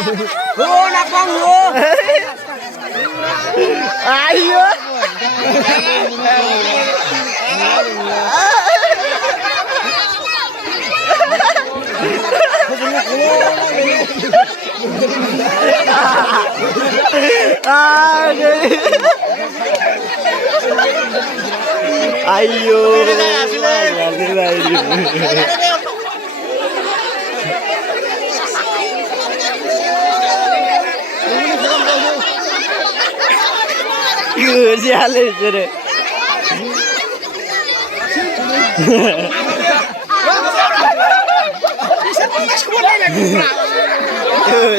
nak bang lu. Ayo. Ayo. Siale sure.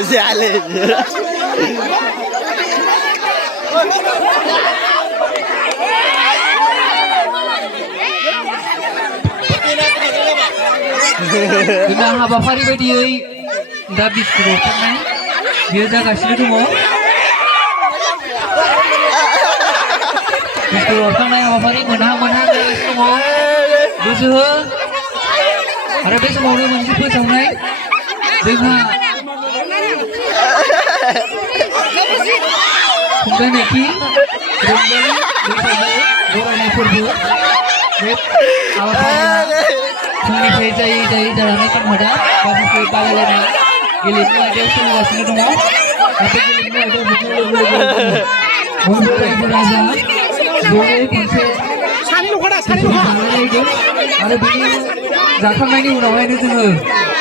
Siale sure. Dengan habafari baदियै दा biscuit हरखांनाय बियो जागासिनो दङ बिस्कुट हरखांनाय हाबाफारि मोनहां जागासिनो दङ गोसो हो आरो बे समावनो मोनसे फोसावनाय जोंहा खुंथायनाखि रंजालि बैसागु बरायनाय फोरबो बे हाबाफारिया फुंनिफ्राय जायै जानानै सानमोदा गासैबो बादायलायनाय गेलेमु आयदायाव सोलिगासिनो दङ दा बे गेलेमु आयदायाव जोबनाय लोगो लोगो रायजो राजा जयै खनसे जालायलायगोन आरो बेनि जाखांनायनि उनावहायनो जोङो